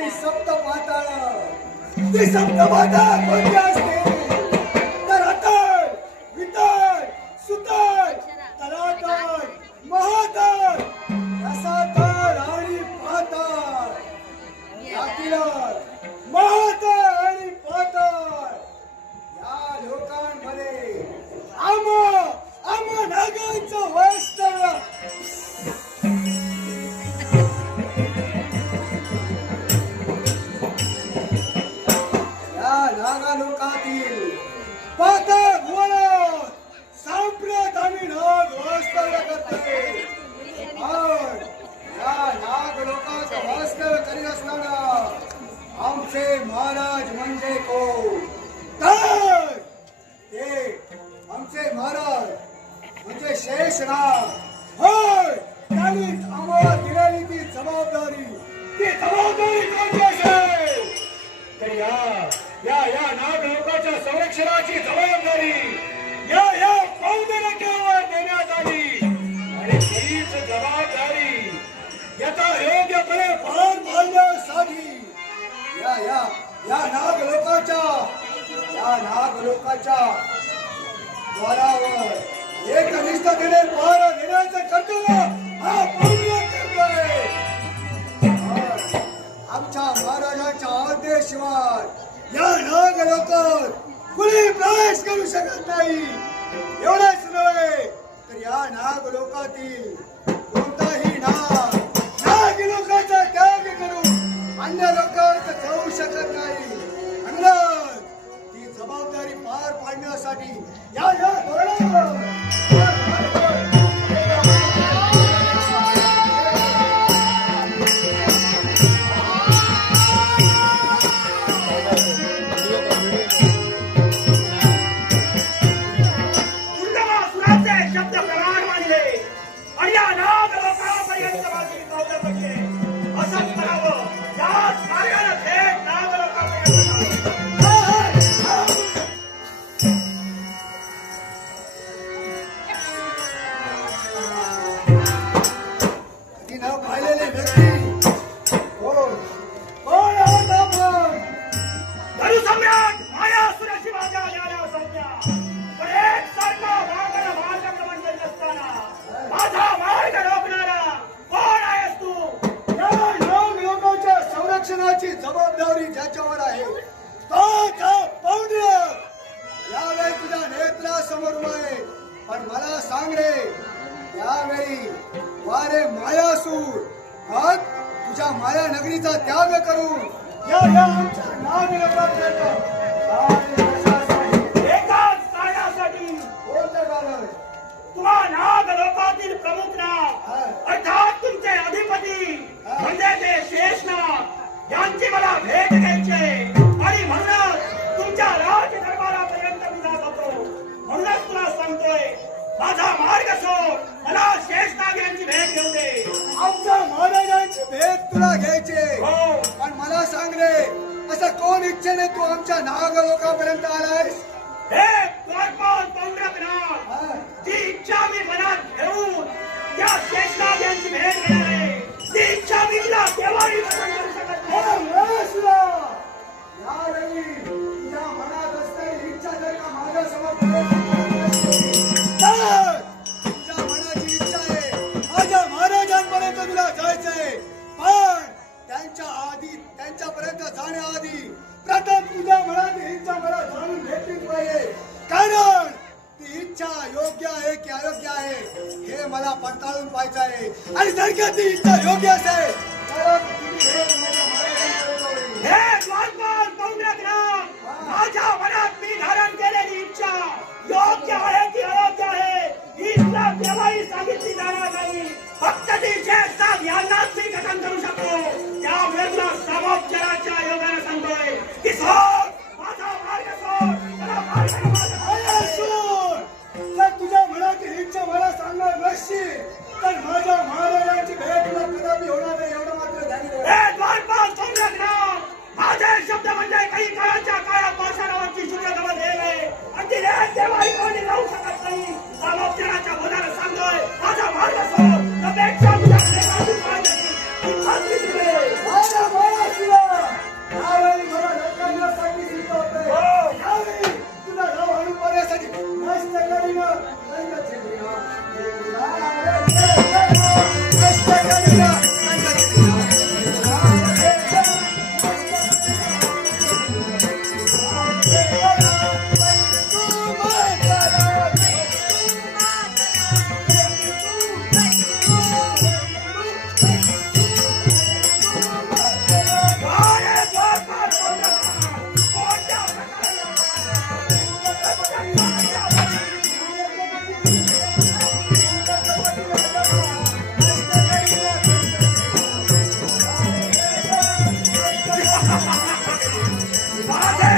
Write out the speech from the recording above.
ती सप्तपाताळ कोणती असते तर अतळ, वितळ, सुतळ, तलातळ, महातळ, रसातळ आणि पातळ. यातीलच महातळ आणि पातळ या लोकांमध्ये आम्हा नागांचं वास्तव्य. नागा लोकातील पातळ भुवनात सांप्रत आम्ही नाग वास्तव्य करते. या नाग लोकांचं वास्तव्य करीत असताना आमचे महाराज म्हणजे कोण तर ते आमचे महाराज म्हणजे शेषनाग. होय, त्यांनी आम्हाला दिलेली ती जबाबदारी कोणती असेल तर या नाग लोकांच्या संरक्षणाची जबाबदारी या पौंडरकावर देण्यात आली आणि तीच जबाबदारी याचा योग्यपणे पार पाडण्यासाठी या नाग लोकांच्या द्वारावर एकनिष्ठतेने पार देण्याचं कर्तव्य हा पौंडर करतोय. आमच्या महाराजांच्या आदेशाशिवाय या नाग लोकात कुणी प्रवेश करू शकत नाही. एवढंच नव्हे तर या नाग लोकातील कोणताही नाग लोकांचा त्याग करून अन्य लोकांत जाऊ शकत नाही. म्हणूनच ती जबाबदारी पार पाडण्यासाठी या धोरणावर जबाबदारी ज्याच्यावर आहे तो पौंडर यावेळी तुझ्या नेत्रासमोर आहे. पण मला सांग रे, यावेळी वारे मायासूर तुझ्या माया नगरीचा त्याग करून या आमच्या नाग एकाच कार्यासाठी कोणतं कारण तुम्हा नाग लोकातील प्रमुख नाग अर्थात तुमचे अधिपती म्हणजे ते शेषनाग यांची मला भेट घ्यायची आणि म्हणूनच तुमच्या राज दरबारापर्यंत मी जात होतो. म्हणूनच तुला सांगतोय माझा मार्ग सोड, मला शेषनाग यांची भेट घेऊ दे. आमच्या महाराजांची भेट तुला घ्यायची हो, पण मला सांग रे, असं कोण इच्छेने तू आमच्या नाग लोकांपर्यंत आलायस? हे द्वारपाल पौंडरकनाथ, जी इच्छा मी मनात घेऊन त्या शेषनाग यांची भेट घेणार आहे, ती इच्छा मी तुला केव्हाही पूर्ण करू शकत नाही. यावेळी तुझ्या मनात असलेली इच्छा जर का माझ्या समोर तुझ्या मनाची इच्छा आहे माझ्या महाराजांपर्यंत तुला जायचंय. पण त्यांच्यापर्यंत जाण्याआधी प्रथम तुझ्या मनाची इच्छा मला जाणून घेतलीच पाहिजे. कारण ती इच्छा योग्य आहे की अयोग्य आहे हे मला पडताळून पाहायचं आहे. आणि जर का ती इच्छा योग्य असेल तर हे द्वारपाल पौंडरकनाथ, माझ्या मनात मी धारण केलेली इच्छा योग्य आहे की अयोग्य आहे ही तुला केव्हाही सांगितली जाणार नाही. फक्त ती शेषनाग यांनाच मी कथन करू शकतो. त्यामुळे तुला सामोपचाराच्या योगाने सांगतोय की सोड, माझा मार्ग सोड, मला मार्ग जर तुझ्या मनाची इच्छा मला सांगणार नसशील तर माझ्या महाराजांची भेट तुला कदापि होणार नाही. एवढं मात्र ध्यानी ठेव. हे द्वारपाल पौंडरकनाथ, माझे शब्द म्हणजे काही काळाच्या काळात पाषाणावरची शून्यता आहे आणि ती रेत केव्हाही कोणी जाऊ शकत नाही. सामोपचाराच्या बोलाला सांगतोय माझा मार्ग सोड, त्यापेक्षा तुझ्या प्रेमाची पाहिजे ती खात्री दिली. माझे